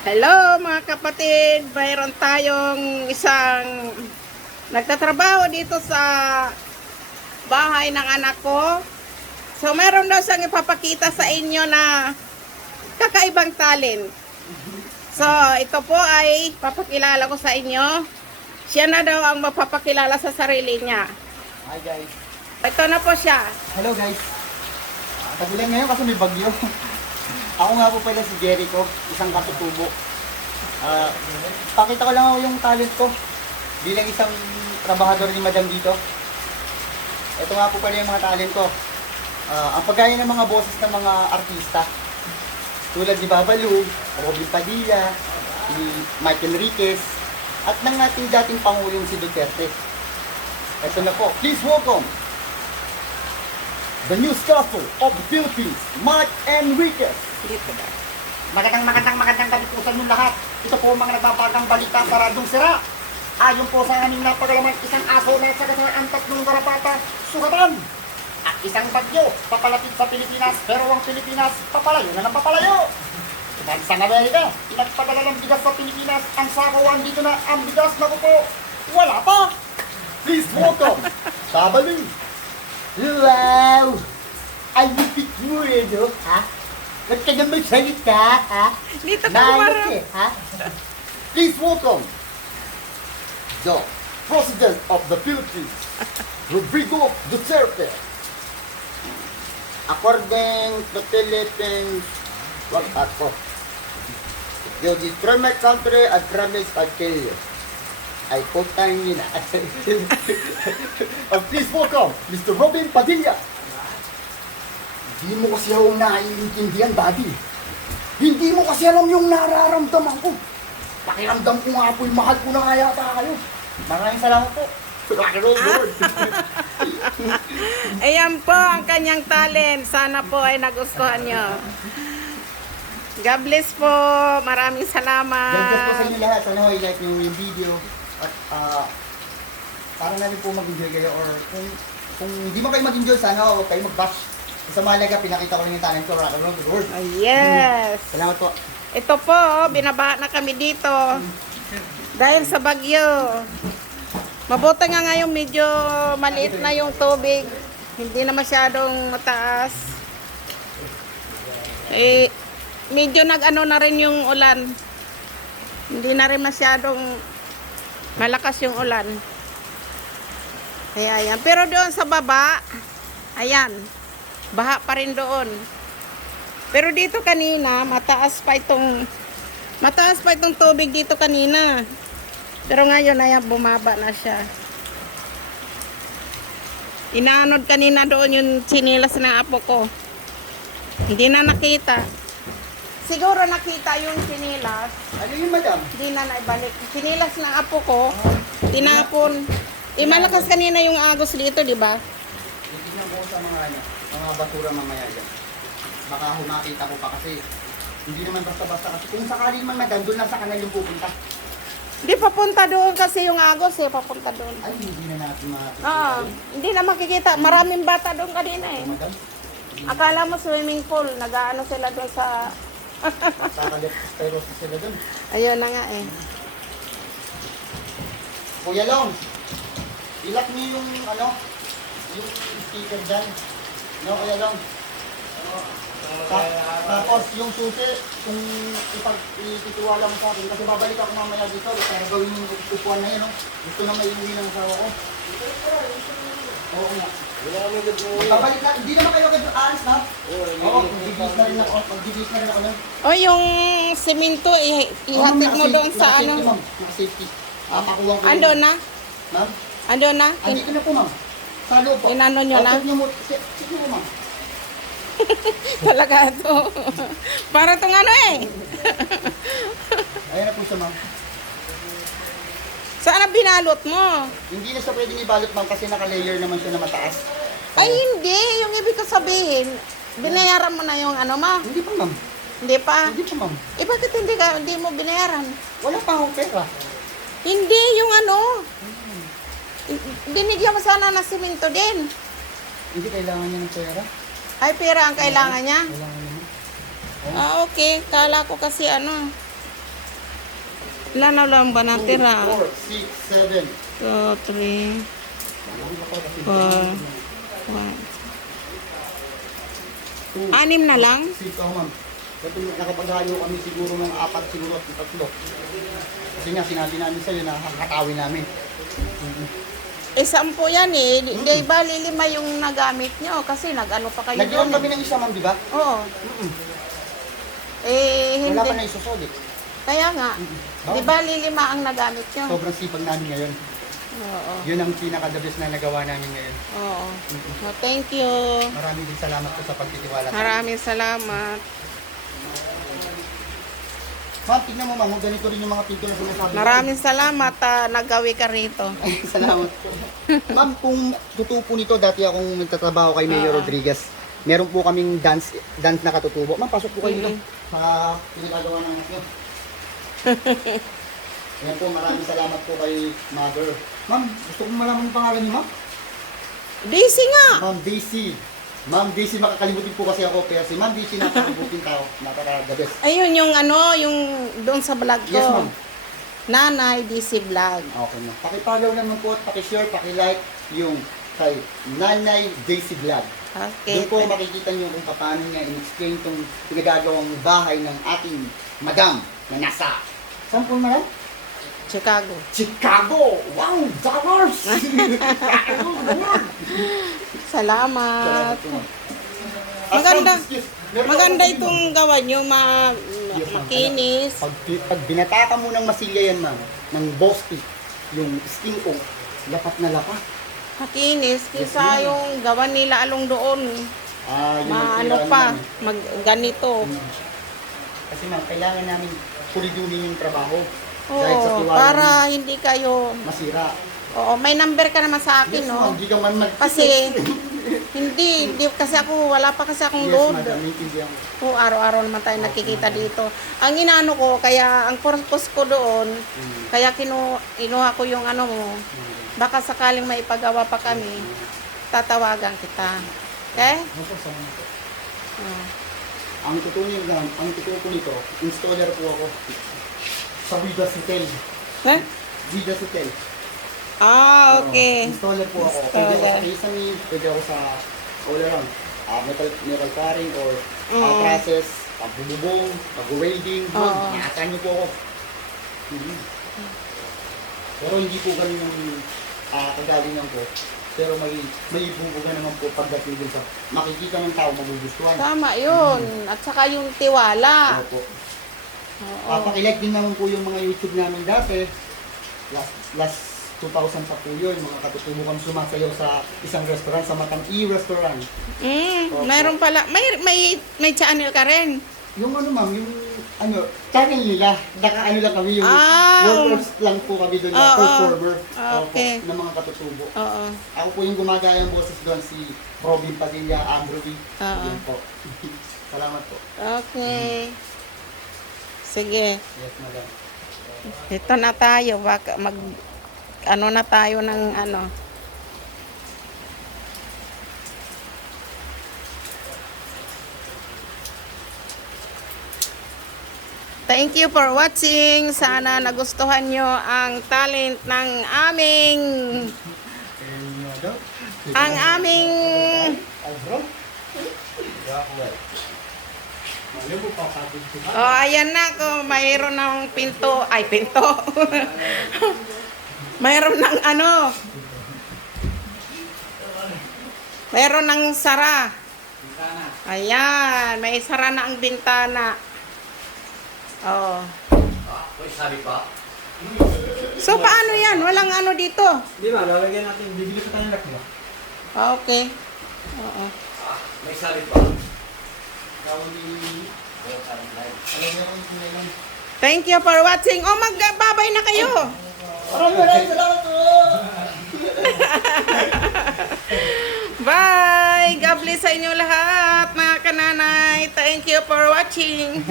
Hello mga kapatid, mayroon tayong isang nagtatrabaho dito sa bahay ng anak ko. So meron daw siyang ipapakita sa inyo na kakaibang talent. So ito po ay papakilala ko sa inyo. Siya na daw ang mapapakilala sa sarili niya. Hi guys. Ito na po siya. Hello guys. Tagulan ngayon kasi may bagyo. Ako nga po pala si Jericho, isang katutubo. Ah, pakita ko lang ako yung talent ko bilang isang trabahador ni Madam dito. Ito nga po pala yung mga talent ko. Ah, ang paggaya ng mga boses ng mga artista. Tulad ni Babalu, Robin Padilla, ni Mike Enriquez, at ng ating dating Pangulong si Duterte. Ito na po. Please welcome the newscaster of the Philippines, Mike Enriquez. Magandang magandang magandang gabi po sa inyong lahat. Ito po ang mga nagbabagang balita sa Radyong Sira. Ayon po sa aming napagalamang isang aso na sa kasaan tatlong garapata, sugatan. At isang bagyo, papalapit sa Pilipinas, pero ang Pilipinas, papalayo na ng papalayo. Sa Amerika, inagpadala ng bigas sa Pilipinas, ang sakawan dito na ang bigas na po, wala pa. Please welcome Babalu. Wow! Ay, lupit mo eh, no? Ha? Ba't ka naman salita, ha? Dito ka kumarap. eh, ha? Please welcome the President of the Philippines, Rodrigo Duterte. According to Philippines, wag ako. You destroy my country, I promise I'll kill you. Ay, putang ina. uh, please welcome, Mr. Robin Padilla. Hindi mo kasi ako naiintindihan, Daddy. Hindi mo kasi alam yung nararamdaman ko. Pakiramdam ko nga po mahal ko na nga yata kayo. Maraming salamat po. Rock and roll, Lord. Ayan po ang kanyang talent. Sana po ay nagustuhan nyo. God bless po. Maraming salamat. God bless po sa inyo lahat. Sana ho i-like yung video. At ah, para na rin po mag-enjoy kayo. Or kung, kung hindi mo kayo mag-enjoy, sana huwag kayo mag-bash. Sa mahalaga, pinakita ko lang yung talent ko. Rock and roll, Lord. Ah, yes. Salamat po. Ito po, binaba na kami dito. Dahil sa bagyo. Mabuti nga ngayon medyo maliit na yung tubig. Hindi na masyadong mataas. Eh, medyo nag-ano na rin yung ulan. Hindi na rin masyadong malakas yung ulan. Kaya yan. Pero doon sa baba, ayan, baha pa rin doon. Pero dito kanina, mataas pa itong mataas pa itong tubig dito kanina. Pero ngayon ayan bumaba na siya. Inaanod kanina doon yung sinilas ng apo ko. Hindi na nakita. Siguro nakita yung sinilas, Ano yun, madam? hindi na naibalik. Sinilas ng apo ko, tinapon. Eh, malakas kanina yung agos dito, di ba? Titignan ko sa mga ano, mga basura mamaya dyan. Baka humakita ko pa kasi hindi naman basta-basta kasi kung sakali man madam, doon lang sa kanal yung pupunta. Di papunta doon kasi yung agos eh, papunta doon. Ay, hindi na natin makikita. Ah, hindi na makikita. Maraming bata doon kanina eh. Madam, Akala mo swimming pool, nag-ano sila doon sa... Leptospirosis sila doon. Ayun na nga eh. Kuya Long, ilak niyo yung ano, yung sticker dyan. No, Kuya Long. Ta- tapos yung susi, kung ipag ititiwala mo sa akin, kasi babalik ako mamaya dito, para gawin yung upuan na yun, no? Gusto na may uwi ng asawa ko. Oo nga. Babalik na, hindi naman kayo agad aalis na. Oo, magbibis na rin ako, magbibis na rin ako nun. O yung simento, i- ihatid mo doon sa ano. Naka-safety. Papakuha ko. yun. Ando na? Ma'am? Ando na? Andito na po, ma'am. Sa loob po. Inano nyo na? Check nyo mo. Check check nyo po, ma'am. Talaga to. Para tong ano eh. Ayan na po siya, ma'am. Saan ang binalot mo? Hindi na siya pwedeng ibalot, ma'am, kasi naka-layer naman siya na mataas. Ay hindi, yung ibig ko sabihin, binayaran mo na yung ano ma? Hindi pa, ma'am. Hindi pa? Hindi pa, ma'am. Eh bakit hindi ka, hindi mo binayaran? Wala pa akong pera. Hindi, yung ano. Binigyan mo sana ng simento din. Hindi kailangan niya ng pera. Ay, pera ang kailangan niya. Kailangan niya. Ah, okay. Kala ko kasi ano. Ilan na lang ba natira? 4, 6, 7. 2, 3, 4, 1. Anim na lang? 6 ako ma'am. Kasi nakapaghayo kami siguro ng apat siguro at tatlo. Kasi nga sinabi namin sa'yo na hakatawin namin. Eh, sampo yan eh. Di, di ba lima yung nagamit nyo? Kasi nag-ano pa kayo Nag-iwan kami ng isa ma'am, di ba? Oo. Eh, Wala pa hindi. na isusoli. Kaya nga. Di ba lima ang nagamit nyo? Sobrang sipag namin ngayon. Oo. Yun ang pinaka-the best na nagawa namin ngayon. Oo. Oh, thank you. Maraming din salamat po sa pagtitiwala. sa amin. Maraming salamat. Ma'am, tignan mo ma'am, ganito rin yung mga pinto na sinasabi. ko. Maraming salamat. ah, nagawi ka rito. Ay, salamat po. Ma'am, kung totoo po nito, dati akong nagtatrabaho kay Mayor Ah. Rodriguez. Meron po kaming dance dance na katutubo. Ma'am, pasok po kayo dito. Mm-hmm. Sa pinagagawa ng nyo. Ayan po, maraming salamat po kay Mother. Ma'am, gusto kong malaman yung pangalan niyo, ma'am? Daisy nga. Ma'am Daisy. Ma'am Daisy, makakalimutin po kasi ako. Pero si Ma'am Daisy, napakalimutin tao. Napaka-the best. Ayun yung ano, yung doon sa vlog ko. Yes, ma'am. Nanay DC Vlog. Okay na. Pakipollow naman po at pakishare, pakilike yung kay Nanay Daisy Vlog. Okay. Doon po makikita nyo kung paano niya in-explain itong pinagagawang bahay ng ating madam na nasa Saan po madam? Chicago. Chicago! Wow! Dollars! Award! Salamat. Salamat po, ma'am. Maganda. Meron Maganda ako itong gawa nyo, ma Yes, ma'am. makinis. Pag, pag binataka mo ng masilya yan, ma'am, ng boss stick, yung skin ko, lapat na lapat. Makinis. Kisa yung gawa nila along doon. Ah, yun ang Maano kailangan pa, namin. mag ganito. Kasi ma'am, kailangan namin pulidunin yung trabaho. Oo, para hindi kayo... masira. Oo, may number ka naman sa akin, Yes, no? hindi ka man mag- Kasi, hindi, hindi kasi ako, wala pa kasi akong Yes, load. ko. Oo, araw-araw naman tayo nakikita dito. Ang inaano ko, kaya ang purpose ko doon, Mm. kaya kinu, kinuha ko yung ano mo, baka sakaling may ipagawa pa kami, tatawagan kita. Okay? Po. Oo. Ang niyo lang, ang totoo ko nito, installer po ako sa Vidas Hotel. Huh? Vidas Hotel. Ah, okay. installer po ako. Pwede ako sa Installer. Kisame, pwede ako sa all around. Ah, metal, metal paring or ah, Oo. process, pagbububong, pag-welding, Oo. ma'am, inaasahan niyo po ako. Mhm. Pero hindi po ganun yung ah, kagalingan ko. Pero may may bubuga naman po pagdating dun sa makikita ng tao magugustuhan. Tama yun. At saka yung tiwala. Opo. Oo. Ah, pakilike din naman po yung mga YouTube namin dati. Last, last 2000 pa po yun. Mga katutubo kami sumasayaw sa isang restaurant, sa Matang E Restaurant. Mm, Opo. mayroon pala. May, may, may channel ka rin. Yung ano ma'am, yung ano, channel nila, naka ano lang kami, yung Ah, workers lang po kami doon Oo. performer Ah, okay. opo, ng mga katutubo. Oo. Ako po yung gumagaya ng boses doon, si Robin Padilla Ambrovi. Oo. Yun po. Salamat po. Okay. Sige. Yes, madam. Ito na tayo. Baka mag... Ano na tayo ng ano. Thank you for watching. Sana nagustuhan nyo ang talent ng aming ang aming Albro? Ano mo pa sabi ko? Oh, ayan na ko, mayroon ng pinto, ay pinto. mayroon ng ano? Mayroon ng sara. Ayan, may sara na ang bintana. Oh. Pa? So paano 'yan? Walang ano dito. Di ba, lalagyan natin, bibili ko tayo ng lakmo. Ah, Okay. Oo. May sabi pa. Tawag ni... Alam niyo kung sino lang. Thank you for watching. Oh, magbabay na kayo. Bye! God bless sa inyo lahat, mga kananay. Thank you for watching.